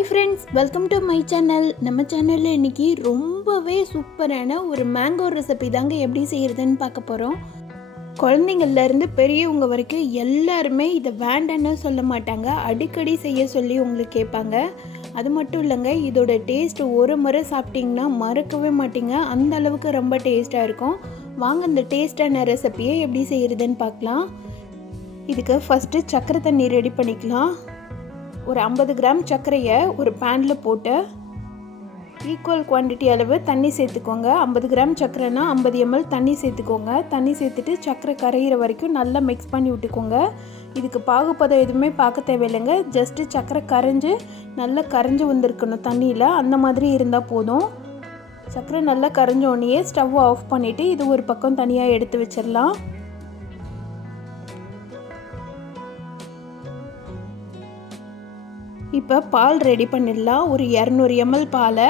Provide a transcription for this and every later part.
Hi friends, welcome to my channel. நம்ம சேனலில் இன்றைக்கி ரொம்பவே சூப்பரான ஒரு மேங்கோ ரெசிபி தாங்க எப்படி செய்கிறதுன்னு பார்க்க போகிறோம். குழந்தைங்கள்லேருந்து பெரியவங்க வரைக்கும் எல்லாருமே இதை வேண்டான்னு சொல்ல மாட்டாங்க, அடிக்கடி செய்ய சொல்லி உங்களுக்கு கேட்பாங்க. அது மட்டும் இல்லைங்க, இதோட டேஸ்ட் ஒரு முறை சாப்பிட்டிங்கன்னா மறக்கவே மாட்டீங்க, அந்த அளவுக்கு ரொம்ப டேஸ்ட்டாக இருக்கும். வாங்க இந்த டேஸ்டான ரெசிபியை எப்படி செய்கிறதுன்னு பார்க்கலாம். இதுக்கு ஃபஸ்ட்டு சர்க்கரை தண்ணி ரெடி பண்ணிக்கலாம். ஒரு 50 கிராம் சர்க்கரையை ஒரு பேனில் போட்டு ஈக்குவல் குவான்டிட்டி அளவு தண்ணி சேர்த்துக்கோங்க. 50 கிராம் சர்க்கரைனா 50 ml தண்ணி சேர்த்துக்கோங்க. தண்ணி சேர்த்துட்டு சர்க்கரை கரையிற வரைக்கும் நல்லா மிக்ஸ் பண்ணி விட்டுக்கோங்க. இதுக்கு பாகுபதம் எதுவுமே பார்க்க தேவையில்லைங்க, ஜஸ்ட்டு சர்க்கரை நல்லா கரைஞ்சி வந்திருக்கணும் தண்ணியில், அந்த மாதிரி இருந்தால் போதும். சர்க்கரை நல்லா கரைஞ்சோடனே ஸ்டவ் ஆஃப் பண்ணிவிட்டு இது ஒரு பக்கம் தனியாக எடுத்து வச்சிடலாம். இப்போ பால் ரெடி பண்ணிடலாம். ஒரு 200 ml பாலை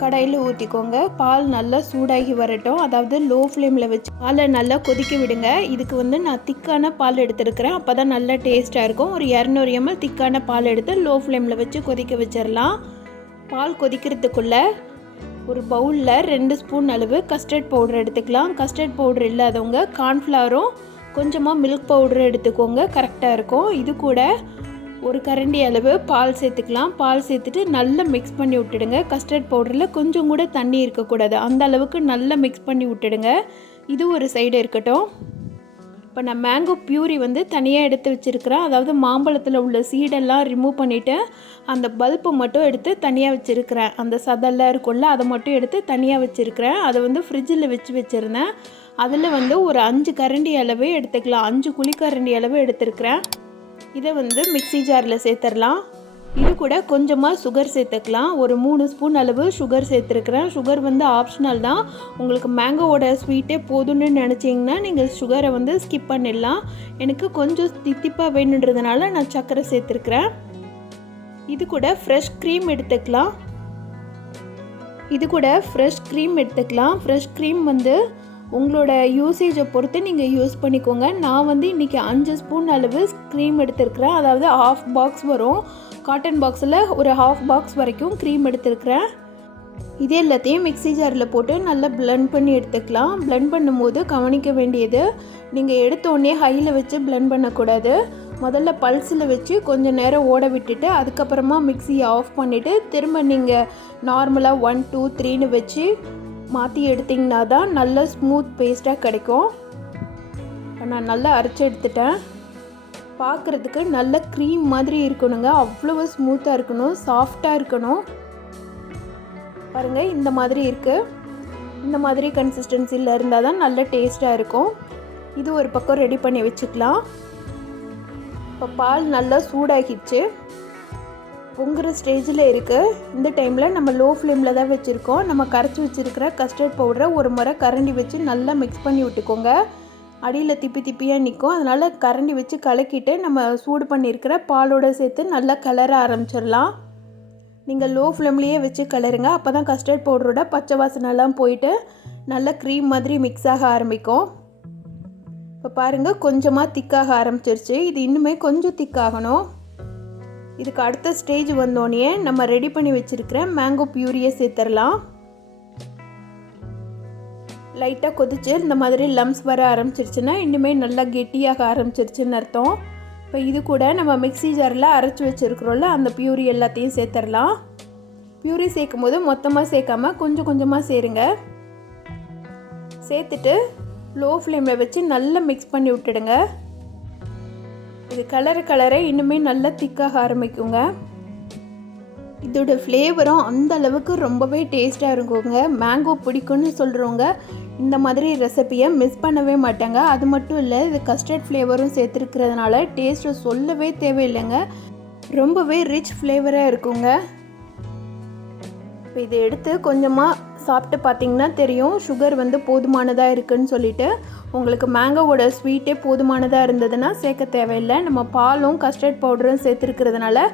கடாயில் ஊற்றிக்கோங்க. பால் நல்லா சூடாகி வரட்டும், அதாவது லோ ஃப்ளேமில் வச்சு பாலை நல்லா கொதிக்க விடுங்க. இதுக்கு நான் திக்கான பால் எடுத்துருக்கிறேன், அப்போ தான் நல்லா டேஸ்ட்டாக இருக்கும். ஒரு 200 ml திக்கான பால் எடுத்து லோ ஃப்ளேமில் வச்சு கொதிக்க வச்சிடலாம். பால் கொதிக்கிறதுக்குள்ளே ஒரு பவுலில் 2 ஸ்பூன் அளவு கஸ்டர்ட் பவுடர் எடுத்துக்கலாம். கஸ்டர்ட் பவுடர் இல்லாதவங்க கார்ன்ஃப்ளவரும் கொஞ்சமாக மில்க் பவுடரும் எடுத்துக்கோங்க, கரெக்டாக இருக்கும். இது கூட ஒரு கரண்டி அளவு பால் சேர்த்துக்கலாம். பால் சேர்த்துட்டு நல்லா மிக்ஸ் பண்ணி விட்டுடுங்க. கஸ்டர்ட் பவுடரில் கொஞ்சம் கூட தண்ணி இருக்கக்கூடாது, அந்த அளவுக்கு நல்லா மிக்ஸ் பண்ணி விட்டுடுங்க. இது ஒரு சைடு இருக்கட்டும். இப்போ நான் மேங்கோ பியூரி தனியாக எடுத்து வச்சுருக்கிறேன். அதாவது மாம்பழத்தில் உள்ள சீடெல்லாம் ரிமூவ் பண்ணிவிட்டு அந்த பல்ப்பு மட்டும் எடுத்து தனியாக வச்சுருக்கிறேன். அந்த சதெல்லாம் இருக்கும்ல, அதை மட்டும் எடுத்து தனியாக வச்சுருக்கிறேன். அதை ஃப்ரிட்ஜில் வச்சுருந்தேன். அதில் ஒரு 5 கரண்டி அளவு எடுத்துக்கலாம். 5 குழிக்கரண்டி அளவு எடுத்துருக்கிறேன். இதை மிக்ஸி ஜாரில் சேர்த்துடலாம். இது கூட கொஞ்சமாக சுகர் சேர்த்துக்கலாம். ஒரு 3 ஸ்பூன் அளவு சுகர் சேர்த்துருக்குறேன். சுகர் ஆப்ஷனல் தான், உங்களுக்கு மேங்கோவோட ஸ்வீட்டே போதும்னு நினச்சிங்கன்னா நீங்கள் சுகரை ஸ்கிப் பண்ணிடலாம். எனக்கு கொஞ்சம் தித்திப்பாக வேணுன்றதுனால நான் சர்க்கரை சேர்த்துருக்குறேன். இது கூட ஃப்ரெஷ் க்ரீம் எடுத்துக்கலாம். ஃப்ரெஷ் க்ரீம் உங்களோட யூசேஜை பொறுத்து நீங்கள் யூஸ் பண்ணிக்கோங்க. நான் இன்றைக்கி 5 ஸ்பூன் அளவு க்ரீம் எடுத்துருக்கிறேன். அதாவது ½ பாக்ஸ் வரும், காட்டன் பாக்ஸில் ஒரு ½ பாக்ஸ் வரைக்கும் க்ரீம் எடுத்துருக்கிறேன். இது எல்லாத்தையும் மிக்ஸி ஜாரில் போட்டு நல்லா பிளெண்ட் பண்ணி எடுத்துக்கலாம். பிளெண்ட் பண்ணும்போது கவனிக்க வேண்டியது, நீங்கள் எடுத்தோடனே ஹையில் வச்சு பிளெண்ட் பண்ணக்கூடாது. முதல்ல பல்ஸில் வச்சு கொஞ்சம் நேரம் ஓட விட்டுட்டு அதுக்கப்புறமா மிக்ஸியை ஆஃப் பண்ணிவிட்டு திரும்ப நீங்கள் நார்மலாக 1 2 3ன்னு வச்சு மாற்றி எடுத்திங்கன்னா தான் நல்ல ஸ்மூத் பேஸ்ட்டாக கிடைக்கும். நான் நல்லா அரைச்சி எடுத்துட்டேன். பார்க்குறதுக்கு நல்ல க்ரீம் மாதிரி இருக்கணுங்க, அவ்வளவு ஸ்மூத்தாக இருக்கணும், சாஃப்டாக இருக்கணும். பாருங்கள், இந்த மாதிரி இருக்குது. இந்த மாதிரி கன்சிஸ்டன்சியில் இருந்தால் தான் நல்ல டேஸ்ட்டாக இருக்கும். இது ஒரு பக்கம் ரெடி பண்ணி வச்சுக்கலாம். இப்போ பால் நல்லா சூடாகிடுச்சு, பொங்குற ஸ்டேஜில் இருக்குது. இந்த டைமில் நம்ம லோ ஃப்ளேமில் தான் வச்சுருக்கோம். நம்ம கரைச்சி வச்சுருக்கிற கஸ்டர்ட் பவுடரை ஒரு முறை கரண்டி வச்சு நல்லா மிக்ஸ் பண்ணி விட்டுக்கோங்க. அடியில் திப்பியாக நிற்கும், அதனால் கரண்டி வச்சு கலக்கிட்டு நம்ம சூடு பண்ணியிருக்கிற பாலோடு சேர்த்து நல்லா கிளற ஆரம்பிச்சிடலாம். நீங்கள் லோ ஃப்ளேம்லேயே வச்சு கிளறுங்க, அப்போ தான் கஸ்டர்ட் பவுடரோட பச்சை வாசனைலாம் போயிட்டு நல்லா க்ரீம் மாதிரி மிக்ஸ் ஆக ஆரம்பிக்கும். இப்போ பாருங்கள், கொஞ்சமாக திக்காக ஆரம்பிச்சிருச்சு. இது இன்னுமே கொஞ்சம் திக்காகணும். இதுக்கு அடுத்த ஸ்டேஜ் வந்தோடனே நம்ம ரெடி பண்ணி வச்சுருக்கிற மேங்கோ பியூரியை சேர்த்துடலாம். லைட்டாக கொதிச்சு இந்த மாதிரி லம்ஸ் வர ஆரம்பிச்சிருச்சுன்னா இன்னுமே நல்லா கெட்டியாக ஆரம்பிச்சிருச்சுன்னு அர்த்தம். இப்போ இது கூட நம்ம மிக்ஸி ஜாரில் அரைச்சி வச்சுருக்கிறோம்ல, அந்த பியூரி எல்லாத்தையும் சேர்த்துடலாம். பியூரி சேர்க்கும் போது மொத்தமாக சேர்க்காம கொஞ்சம் கொஞ்சமாக சேருங்க. சேர்த்துட்டு லோ ஃப்ளேமில் வச்சு நல்லா மிக்ஸ் பண்ணி விட்டுடுங்க. இது கலரை இன்னுமே நல்லா திக்காக ஆரம்பிக்குங்க. இதோட ஃப்ளேவரும் அந்த அளவுக்கு ரொம்பவே டேஸ்ட்டாக இருக்குங்க. மேங்கோ பிடிக்கும்னு சொல்கிறவங்க இந்த மாதிரி ரெசிப்பியை மிஸ் பண்ணவே மாட்டாங்க. அது மட்டும் இல்லை, இது கஸ்டர்ட் ஃப்ளேவரும் சேர்த்துருக்கிறதுனால டேஸ்ட்டை சொல்லவே தேவையில்லைங்க, ரொம்பவே ரிச் ஃப்ளேவராக இருக்குங்க. இப்போ இதை எடுத்து கொஞ்சமாக சாப்பிட்டு பார்த்திங்கன்னா தெரியும் சுகர் போதுமானதாக இருக்குதுன்னு சொல்லிட்டு. உங்களுக்கு மேங்கோவோட ஸ்வீட்டே போதுமானதாக இருந்ததுன்னா சேர்க்க தேவையில்லை. நம்ம பாலும் கஸ்டர்ட் பவுடரும் சேர்த்துருக்கிறதுனால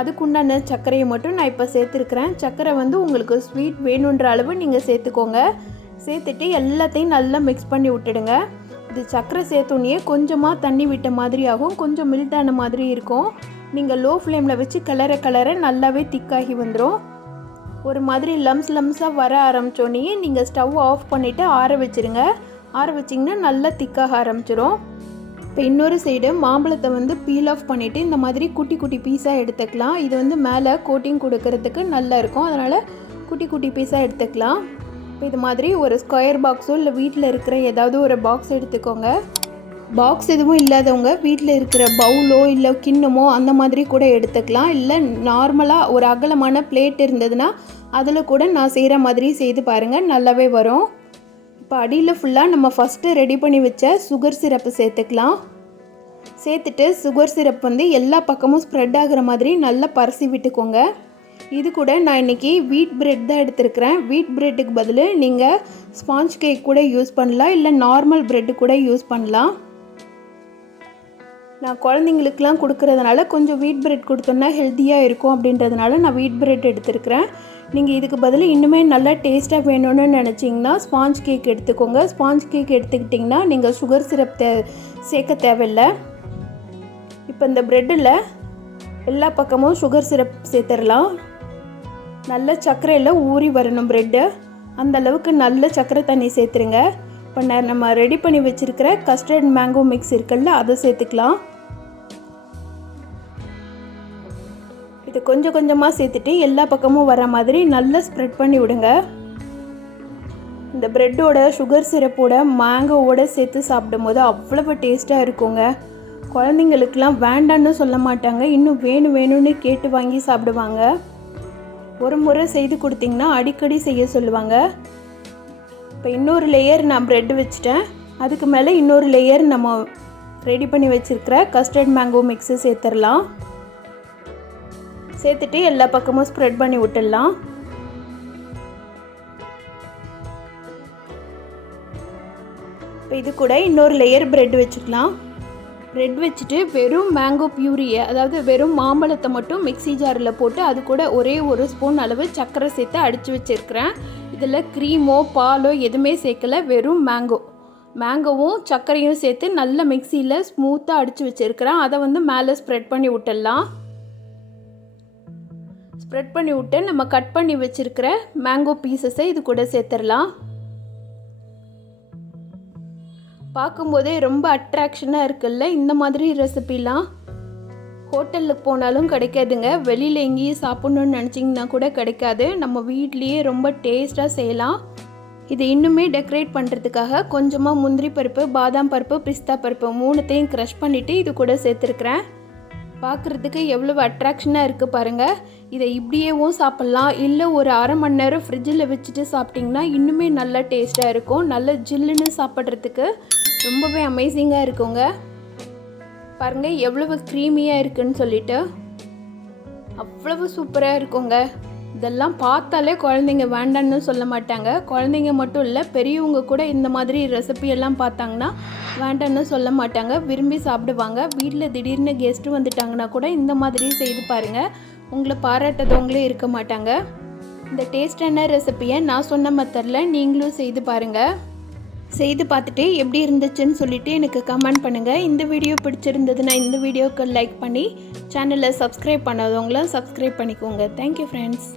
அதுக்குண்டான சர்க்கரையை மட்டும் நான் இப்போ சேர்த்துருக்குறேன். சர்க்கரை உங்களுக்கு ஸ்வீட் வேணுன்ற அளவு நீங்கள் சேர்த்துக்கோங்க. சேர்த்துட்டு எல்லாத்தையும் நல்லா மிக்ஸ் பண்ணி விட்டுடுங்க. இது சர்க்கரை சேர்த்தோன்னே கொஞ்சமாக தண்ணி விட்ட மாதிரி ஆகும், கொஞ்சம் மில்டான மாதிரி இருக்கும். நீங்கள் லோ ஃப்ளேமில் வச்சு கிளற நல்லாவே திக்காகி வந்துடும். ஒரு மாதிரி லம்ஸாக வர ஆரம்பித்தோன்னே நீங்கள் ஸ்டவ் ஆஃப் பண்ணிவிட்டு ஆற வச்சுருங்க. ஆற வச்சிங்கன்னா நல்லா திக்காக ஆரம்பிச்சிடும். இப்போ இன்னொரு சைடு மாம்பழத்தை வந்து பீல் ஆஃப் பண்ணிவிட்டு இந்த மாதிரி குட்டி குட்டி பீஸாக எடுத்துக்கலாம். இது வந்து மேலே கோட்டிங் கொடுக்கறதுக்கு நல்லா இருக்கும், அதனால் குட்டி குட்டி பீஸாக எடுத்துக்கலாம். இப்போ இது மாதிரி ஒரு ஸ்கொயர் பாக்ஸோ இல்லை வீட்டில் இருக்கிற ஏதாவது ஒரு பாக்ஸ் எடுத்துக்கோங்க. பாக்ஸ் எதுவும் இல்லாதவங்க வீட்டில் இருக்கிற பவுலோ இல்லை கிண்ணமோ அந்த மாதிரி கூட எடுத்துக்கலாம். இல்லை நார்மலாக ஒரு அகலமான பிளேட் இருந்ததுன்னா அதில் கூட நான் செய்கிற மாதிரி செய்து பாருங்கள், நல்லாவே வரும். இப்போ அடியில் ஃபுல்லாக நம்ம ஃபஸ்ட்டு ரெடி பண்ணி வச்ச சுகர் சிரப்பு சேர்த்துக்கலாம். சேர்த்துட்டு சுகர் சிரப் வந்து எல்லா பக்கமும் ஸ்ப்ரெட் ஆகிற மாதிரி நல்லா பரசி விட்டுக்கோங்க. இது கூட நான் இன்றைக்கி வீட் பிரெட் தான் எடுத்துருக்கிறேன். வீட் பிரெட்டுக்கு பதில் நீங்கள் ஸ்பாஞ்ச் கேக் கூட யூஸ் பண்ணலாம், இல்லை நார்மல் பிரெட்டு கூட யூஸ் பண்ணலாம். நான் குழந்தைங்களுக்கெலாம் கொடுக்குறதுனால கொஞ்சம் வீட் பிரெட் கொடுத்தோன்னா ஹெல்த்தியாக இருக்கும் அப்படின்றதுனால நான் வீட் பிரெட் எடுத்துருக்கிறேன். நீங்கள் இதுக்கு பதில் இன்னுமே நல்லா டேஸ்ட்டாக வேணும்னு நினச்சிங்கன்னா ஸ்பாஞ்ச் கேக் எடுத்துக்கோங்க. ஸ்பாஞ்ச் கேக் எடுத்துக்கிட்டிங்கன்னா நீங்கள் சுகர் சிரப் சேர்க்க தேவையில்லை. இப்போ இந்த ப்ரெட்டில் எல்லா பக்கமும் சுகர் சிரப் சேர்த்துடலாம். நல்ல சர்க்கரையில் ஊறி வரணும் ப்ரெட்டு, அந்தளவுக்கு நல்ல சர்க்கரை தண்ணி சேர்த்துருங்க. இப்போ நம்ம ரெடி பண்ணி வச்சுருக்கிற கஸ்டர்ட் மேங்கோ மிக்ஸ் இருக்குல்ல, அதை சேர்த்துக்கலாம். இது கொஞ்சம் கொஞ்சமாக சேர்த்துட்டு எல்லா பக்கமும் வர மாதிரி நல்லா ஸ்ப்ரெட் பண்ணி விடுங்க. இந்த ப்ரெட்டோட சுகர் சிரப்போட மேங்கோவோட சேர்த்து சாப்பிடும் போது அவ்வளவு டேஸ்ட்டாக இருக்குங்க. குழந்தைங்களுக்கெலாம் வேண்டான்னு சொல்ல மாட்டாங்க, இன்னும் வேணும்னு கேட்டு வாங்கி சாப்பிடுவாங்க. ஒரு முறை செய்து கொடுத்திங்கன்னா அடிக்கடி செய்ய சொல்லுவாங்க. இப்போ இன்னொரு லேயர் நான் ப்ரெட் வச்சுட்டேன். அதுக்கு மேலே இன்னொரு லேயர் நம்ம ரெடி பண்ணி வச்சுருக்கிற கஸ்டர்ட் மேங்கோ மிக்ஸு சேர்த்துடலாம். சேர்த்துட்டு எல்லா பக்கமும் ஸ்ப்ரெட் பண்ணி விட்டுடலாம். இப்போ இது கூட இன்னொரு லேயர் ப்ரெட் வச்சுக்கலாம். ப்ரெட் வச்சுட்டு வெறும் மேங்கோ பியூரியை, அதாவது வெறும் மாம்பழத்தை மட்டும் மிக்ஸி ஜாரில் போட்டு அது கூட ஒரே ஒரு ஸ்பூன் அளவு சர்க்கரை சேர்த்து அடித்து வச்சுருக்கிறேன். இதில் க்ரீமோ பாலோ எதுவுமே சேர்க்கலை, வெறும் மேங்கோவும் சர்க்கரையும் சேர்த்து நல்ல மிக்சியில் ஸ்மூத்தாக அடித்து வச்சுருக்கிறேன். அதை வந்து மேலே ஸ்ப்ரெட் பண்ணி விட்டுடலாம். ஸ்ப்ரெட் பண்ணி விட்டு நம்ம கட் பண்ணி வச்சுருக்கிற மேங்கோ பீசஸை இது கூட சேர்த்துடலாம். பார்க்கும்போதே ரொம்ப அட்ராக்ஷனாக இருக்குல்ல. இந்த மாதிரி ரெசிபிலாம் ஹோட்டலுக்கு போனாலும் கிடைக்காதுங்க. வெளியில் எங்கேயும் சாப்பிட்ணுன்னு நினச்சிங்கன்னா கூட கிடைக்காது. நம்ம வீட்லேயே ரொம்ப டேஸ்ட்டாக செய்யலாம். இதை இன்னுமே டெக்கரேட் பண்ணுறதுக்காக கொஞ்சமாக முந்திரி பருப்பு, பாதாம் பருப்பு, பிஸ்தா பருப்பு மூணுத்தையும் க்ரஷ் பண்ணிவிட்டு இது கூட சேர்த்துருக்குறேன். பார்க்குறதுக்கு எவ்வளோ அட்ராக்ஷனாக இருக்குது பாருங்கள். இதை இப்படியேவும் சாப்பிட்லாம், இல்லை ஒரு அரை மணி நேரம் ஃப்ரிட்ஜில் வச்சுட்டு சாப்பிட்டிங்கன்னா இன்னுமே நல்லா டேஸ்ட்டாக இருக்கும். நல்ல ஜில்லுன்னு சாப்பிட்றதுக்கு ரொம்பவே அமேசிங்காக இருக்குங்க. பாருங்கள் எவ்வளவு க்ரீமியாக இருக்குன்னு சொல்லிட்டு அவ்வளவு சூப்பராக இருக்குங்க. இதெல்லாம் பார்த்தாலே குழந்தைங்க வேண்டான்னு சொல்ல மாட்டாங்க. குழந்தைங்க மட்டும் இல்லை, பெரியவங்க கூட இந்த மாதிரி ரெசிபியெல்லாம் பார்த்தாங்கன்னா வேண்டான்னு சொல்ல மாட்டாங்க, விரும்பி சாப்பிடுவாங்க. வீட்டில் திடீர்னு கெஸ்ட்டு வந்துட்டாங்கன்னா கூட இந்த மாதிரி செய்து பாருங்கள், உங்களை பாராட்டதவங்களே இருக்க மாட்டாங்க. இந்த டேஸ்டான ரெசிபியை நான் சொன்ன மெத்தடில் நீங்களும் செய்து பாருங்கள். செய்து பார்த்துட்டு எப்படி இருந்துச்சுன்னு சொல்லிவிட்டு எனக்கு கமெண்ட் பண்ணுங்கள். இந்த வீடியோ பிடிச்சிருந்ததுன்னா இந்த வீடியோக்கு லைக் பண்ணி சேனலை சப்ஸ்கிரைப் பண்ணாதவங்கள சப்ஸ்கிரைப் பண்ணிக்கோங்க. Thank you friends.